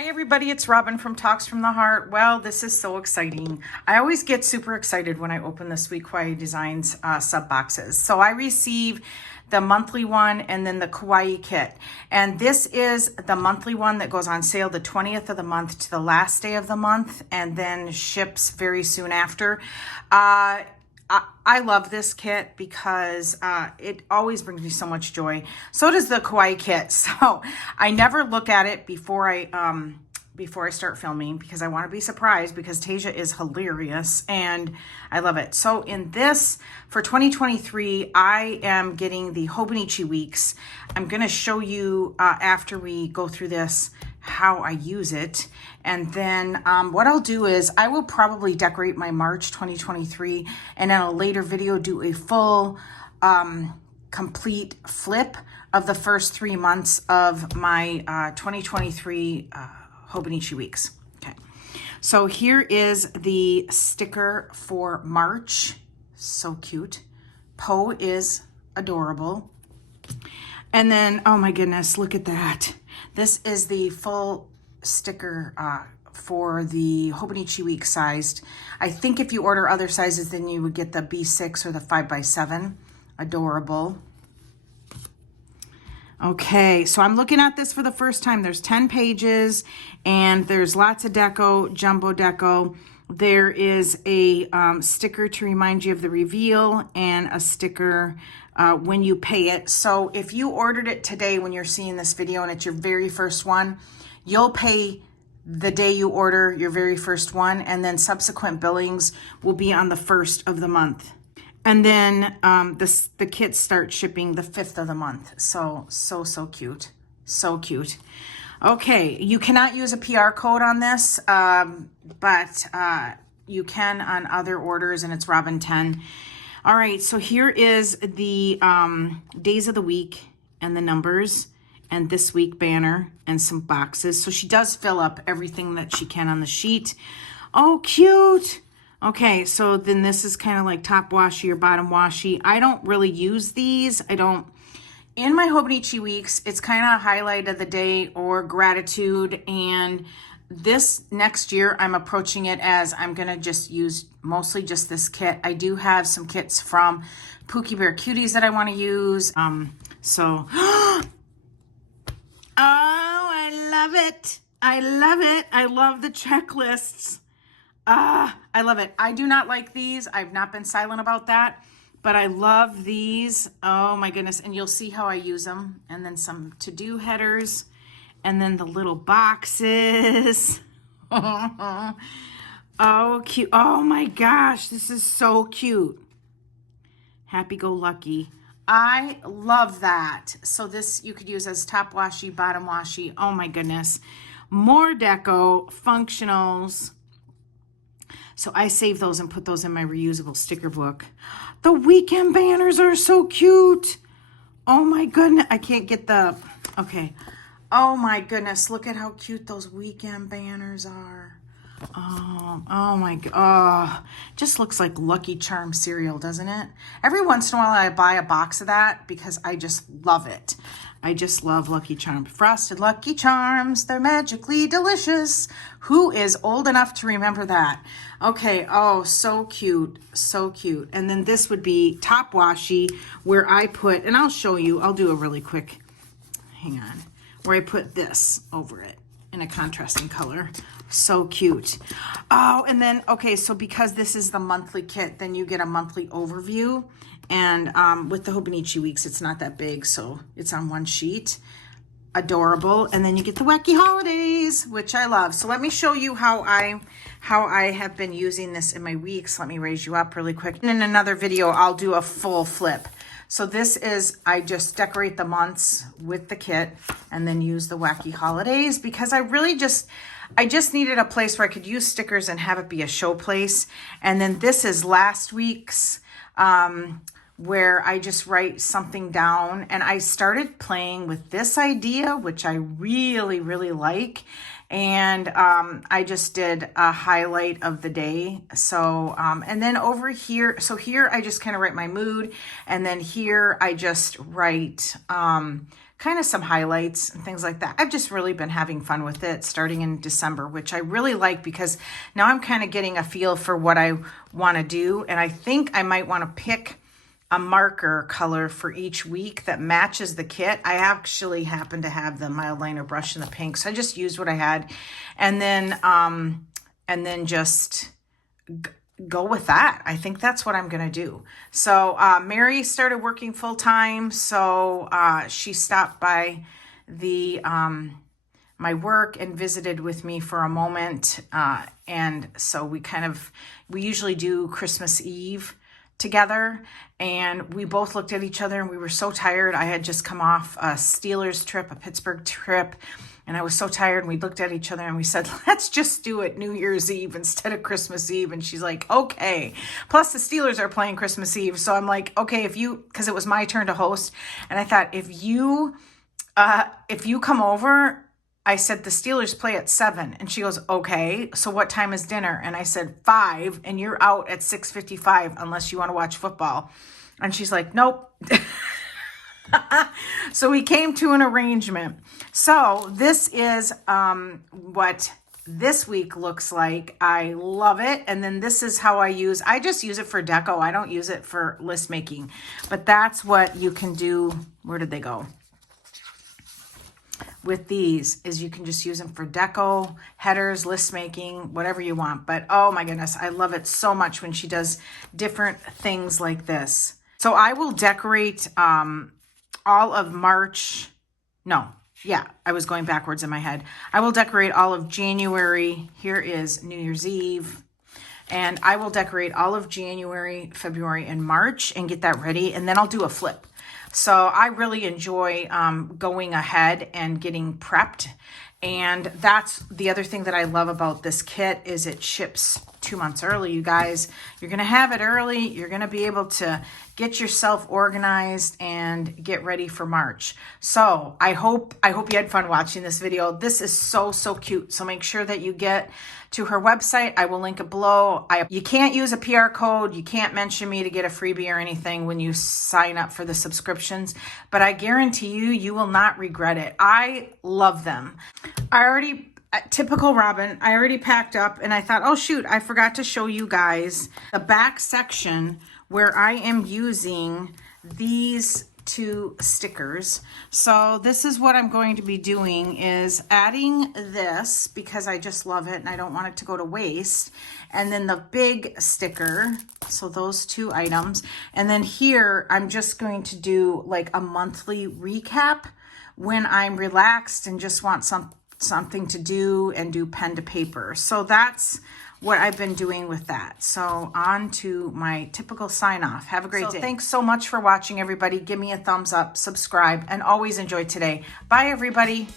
Hi everybody, it's Robin from Talks from the Heart. Well, this is so exciting. I always get super excited when I open the Sweet Kawaii Designs sub boxes. So I receive the monthly one and then the Kawaii kit. And this is the monthly one that goes on sale the 20th of the month to the last day of the month and then ships very soon after. I love this kit because it always brings me so much joy. So does the Kawaii kit. So I never look at it before I start filming because I want to be surprised because Tasia is hilarious and I love it. So in this, for 2023, I am getting the Hobonichi weeks. I'm going to show you after we go through this how I use it. And then what I'll do is I will probably decorate my March 2023 and in a later video do a full complete flip of the first 3 months of my 2023 Hobonichi weeks. Okay, so here is the sticker for March. So cute. Poe is adorable. And then, oh my goodness, look at that. This is the full sticker for the Hobonichi week sized. I think if you order other sizes, then you would get the B6 or the 5x7. Adorable. Okay, so I'm looking at this for the first time. There's 10 pages and there's lots of deco, jumbo deco. There is a sticker to remind you of the reveal and a sticker when you pay it. So if you ordered it today when you're seeing this video and it's your very first one, you'll pay the day you order your very first one, and then subsequent billings will be on the 1st of the month. And then the kits start shipping the 5th of the month. So cute. So cute. Okay, you cannot use a PR code on this, but you can on other orders, and it's Robin 10. All right, so here is the days of the week and the numbers and this week banner and some boxes. So she does fill up everything that she can on the sheet. Oh, cute. Okay, so then this is kind of like top washi or bottom washi. I don't really use these. In my Hobonichi weeks, it's kind of a highlight of the day or gratitude. And this next year, I'm approaching it as I'm going to just use mostly just this kit. I do have some kits from Pookie Bear Cuties that I want to use. Oh, I love it. I love it. I love the checklists. I love it. I do not like these. I've not been silent about that, but I love these. Oh my goodness. And you'll see how I use them. And then some to-do headers and then the little boxes. Oh, cute. Oh my gosh. This is so cute. Happy-go-lucky. I love that. So this you could use as top washi, bottom washi. Oh my goodness. More deco, functionals. So I save those and put those in my reusable sticker book. The weekend banners are so cute. Oh my goodness. I can't get the, okay. Oh my goodness. Look at how cute those weekend banners are. Oh my God. Oh, just looks like Lucky Charm cereal, doesn't it? Every once in a while I buy a box of that because I just love it. I just love Lucky Charms. Frosted Lucky Charms, they're magically delicious. Who is old enough to remember that? Okay, oh, so cute, so cute. And then this would be top washi where I put, and I'll show you, I'll do a really quick, hang on, where I put this over it in a contrasting color. So cute. Oh, and then, okay, so because this is the monthly kit, then you get a monthly overview. And with the Hobonichi weeks, it's not that big, so it's on one sheet. Adorable. And then you get the wacky holidays, which I love. So let me show you how I have been using this in my weeks. Let me raise you up really quick. And in another video, I'll do a full flip. So this is, I just decorate the months with the kit and then use the wacky holidays because I just needed a place where I could use stickers and have it be a show place. And then this is last week's where I just write something down. And I started playing with this idea, which I really, really like. And I just did a highlight of the day. So, and then over here, so here I just kind of write my mood. And then here I just write kind of some highlights and things like that. I've just really been having fun with it starting in December, which I really like because now I'm kind of getting a feel for what I want to do. And I think I might want to pick a marker color for each week that matches the kit. I actually happen to have the mild liner brush in the pink, so I just used what I had, and then just go with that. I think that's what I'm gonna do. So Mary started working full-time, so she stopped by the my work and visited with me for a moment, and so we usually do Christmas Eve together, and we both looked at each other and we were so tired. I had just come off a Steelers trip, a Pittsburgh trip, and I was so tired, and we looked at each other and we said, let's just do it New Year's Eve instead of Christmas Eve. And she's like, okay. Plus the Steelers are playing Christmas Eve. So I'm like, okay, because it was my turn to host. And I thought, if you come over, I said, the Steelers play at 7. And she goes, okay, so what time is dinner? And I said, 5, and you're out at 6:55 unless you want to watch football. And she's like, nope. So we came to an arrangement. So this is what this week looks like. I love it. And then this is how I just use it for deco. I don't use it for list making, but that's what you can do. Where did they go? With these is you can just use them for deco, headers, list making, whatever you want. But oh my goodness, I love it so much when she does different things like this. So I will decorate all of March. No, yeah, I was going backwards in my head. I will decorate all of January. Here is New Year's Eve. And I will decorate all of January, February, and March and get that ready. And then I'll do a flip. So I really enjoy going ahead and getting prepped. And that's the other thing that I love about this kit is it ships 2 months early, you guys. You're going to have it early. You're going to be able to get yourself organized and get ready for March. So I hope you had fun watching this video. This is so cute. So make sure that you get to her website. I will link it below. You can't use a PR code. You can't mention me to get a freebie or anything when you sign up for the subscriptions, but I guarantee you will not regret it. I love them. Typical Robin, I already packed up and I thought, oh shoot, I forgot to show you guys the back section where I am using these 2 stickers. So this is what I'm going to be doing is adding this because I just love it and I don't want it to go to waste. And then the big sticker, so those 2 items. And then here, I'm just going to do like a monthly recap when I'm relaxed and just want something to do and do pen to paper. So that's what I've been doing with that. So on to my typical sign off. Have a great day. Thanks so much for watching, everybody. Give me a thumbs up, subscribe, and always enjoy today. Bye, everybody.